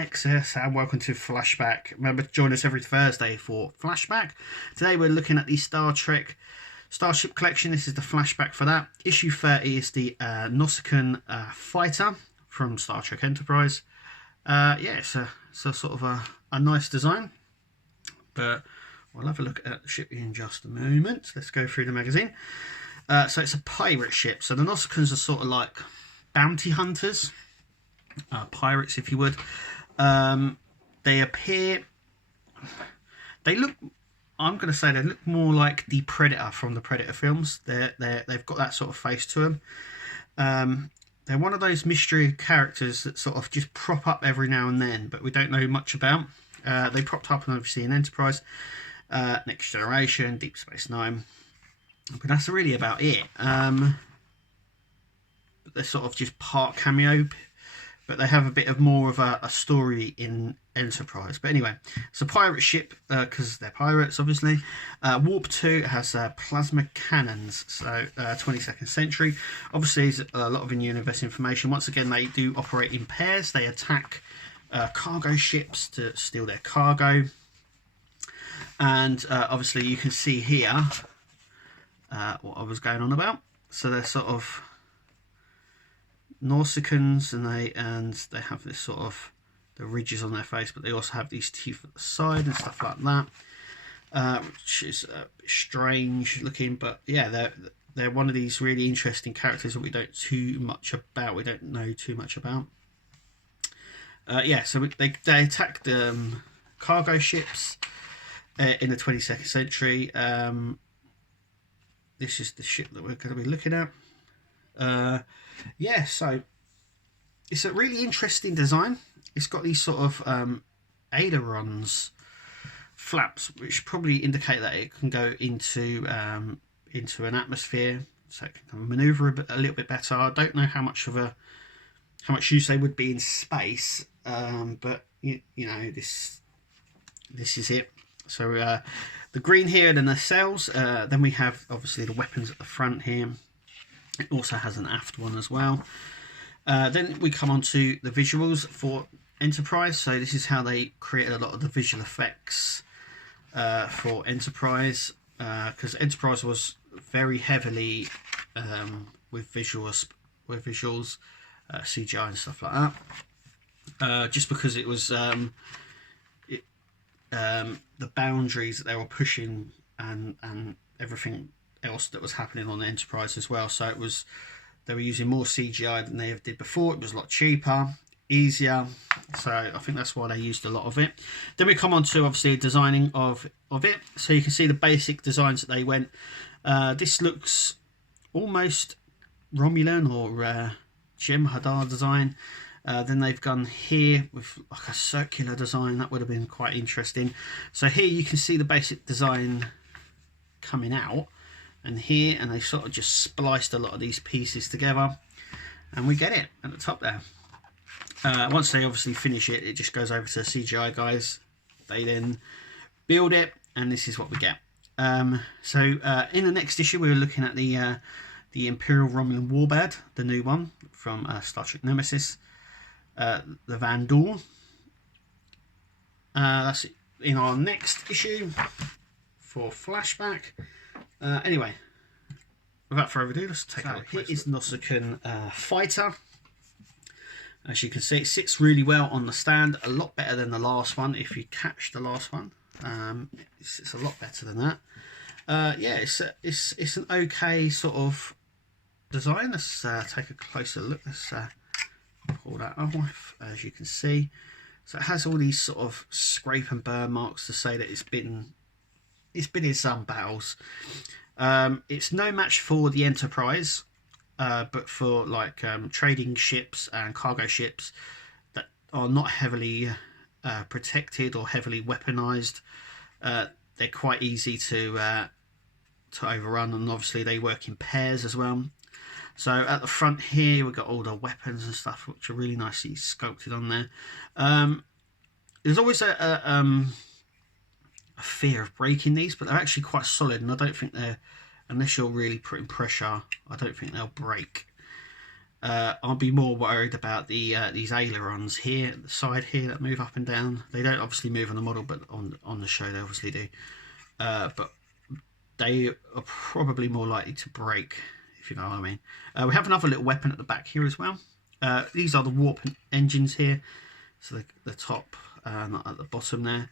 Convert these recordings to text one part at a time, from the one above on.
Nexus and welcome to Flashback. Remember to join us every Thursday for Flashback. Today we're looking at the Star Trek Starship collection. This is the Flashback for that. Issue 30 is the Nausicaan fighter from Star Trek Enterprise. It's a sort of a nice design, but we'll have a look at the ship in just a moment. Let's go through the magazine. So it's a pirate ship. So the Nausicaans are sort of like bounty hunters. Pirates, if you would. They look, I'm going to say they look more like the Predator from the Predator films. They've got that sort of face to them. They're one of those mystery characters that sort of just prop up every now and then, but we don't know much about. They propped up, and obviously, in Enterprise, Next Generation, Deep Space Nine, but that's really about it. But they're sort of just part cameo, but they have a bit of more of a story in Enterprise. But anyway, it's a pirate ship because they're pirates, obviously. Warp 2 has plasma cannons, so 22nd century. Obviously, there's a lot of universe information. Once again, they do operate in pairs. They attack cargo ships to steal their cargo. And obviously, you can see here what I was going on about. So they're sort of Nausicaans, and they have this sort of the ridges on their face, but they also have these teeth at the side and stuff like that, which is strange looking. But yeah, they're one of these really interesting characters that we don't know too much about. So they attacked cargo ships in the 22nd century. This is the ship that we're going to be looking at. So it's a really interesting design. It's got these sort of ailerons, flaps, which probably indicate that it can go into an atmosphere, so it can maneuver a little bit better. I don't know how much use they would be in space, but you know, this is it. So the green here, then the sails. Then we have obviously the weapons at the front here. It also has an aft one as well. Then we come on to the visuals for Enterprise. So this is how they created a lot of the visual effects for Enterprise, because Enterprise was very heavily with visuals, CGI and stuff like that. Just because it was the boundaries that they were pushing and everything else that was happening on the Enterprise as well. So they were using more CGI than they ever did before. It was a lot cheaper, easier. So I think that's why they used a lot of it. Then we come on to obviously designing of it. So you can see the basic designs that they went. This looks almost Romulan or Jem'Hadar design. Then they've gone here with like a circular design. That would have been quite interesting. So here you can see the basic design coming out, and here, and they sort of just spliced a lot of these pieces together, and we get it at the top there. Once they obviously finish it, it just goes over to the CGI guys. They then build it, and this is what we get. So in the next issue, we were looking at the Imperial Romulan Warbird, the new one from Star Trek Nemesis, the Van Dorn. That's in our next issue for Flashback. Anyway, without further ado, let's take a look. Here is Nausicaan fighter. As you can see, it sits really well on the stand, a lot better than the last one. If you catch the last one, it's a lot better than that. It's an okay sort of design. Let's take a closer look. Let's pull that off. As you can see, so it has all these sort of scrape and burn marks to say that it's been in some battles. It's no match for the Enterprise, but for like trading ships and cargo ships that are not heavily protected or heavily weaponized, they're quite easy to overrun, and obviously they work in pairs as well. So at the front here, we've got all the weapons and stuff, which are really nicely sculpted on there. There's always a fear of breaking these, but they're actually quite solid, and I don't think they're, unless you're really putting pressure, I don't think they'll break. I'll be more worried about the these ailerons here at the side here that move up and down. They don't obviously move on the model, but on the show they obviously do. But they are probably more likely to break, if you know what I mean. We have another little weapon at the back here as well. These are the warp engines here. So the top, not at the bottom there.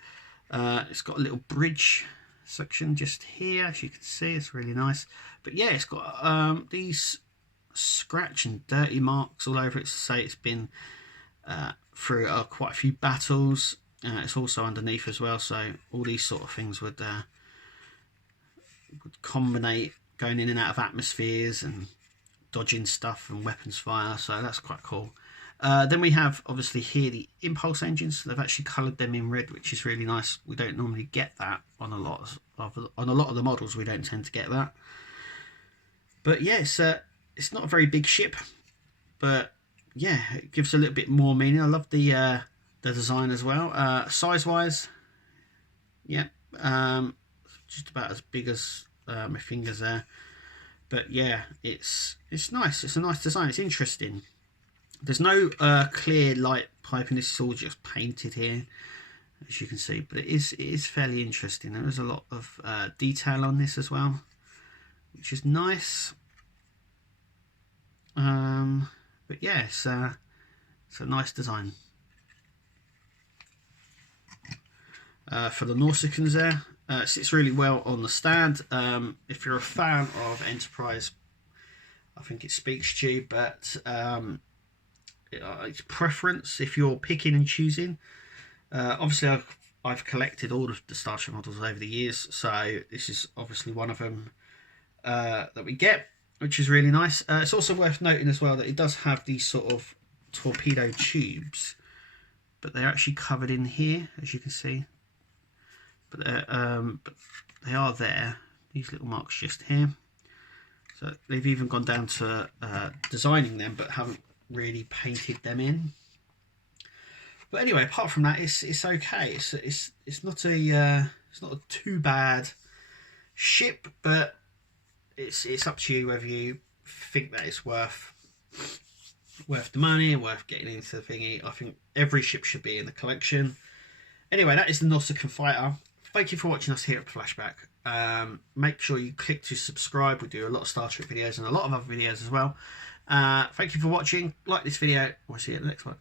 It's got a little bridge section just here, as you can see. It's really nice. But yeah, it's got these scratch and dirty marks all over it to say it's been through quite a few battles. It's also underneath as well, so all these sort of things would combinate going in and out of atmospheres and dodging stuff and weapons fire, so that's quite cool. Then we have obviously here the impulse engines. They've actually coloured them in red, which is really nice. We don't normally get that on a lot of the models. We don't tend to get that. But yeah, it's not a very big ship, but yeah, it gives a little bit more meaning. I love the design as well. Size wise, yeah, just about as big as my fingers there. But yeah, it's nice. It's a nice design. It's interesting. There's no clear light piping. This is all just painted here, as you can see. But it is fairly interesting. There is a lot of detail on this as well, which is nice. But yeah, it's a nice design. For the Nausicaans there, sits really well on the stand. If you're a fan of Enterprise, I think it speaks to you, but it's preference if you're picking and choosing. Obviously I've collected all of the Starship models over the years, so this is obviously one of them that we get, which is really nice. It's also worth noting as well that it does have these sort of torpedo tubes, but they're actually covered in here, as you can see. But they are there, these little marks just here. So they've even gone down to designing them, but haven't really painted them in. But anyway, apart from that, it's okay. It's not a too bad ship, but it's up to you whether you think that it's worth the money and worth getting into the thingy. I think every ship should be in the collection. Anyway, that is the Nausicaan fighter. Thank you for watching us here at Flashback. Make sure you click to subscribe. We do a lot of Starship videos and a lot of other videos as well. Thank you for watching. Like this video. We'll see you in the next one.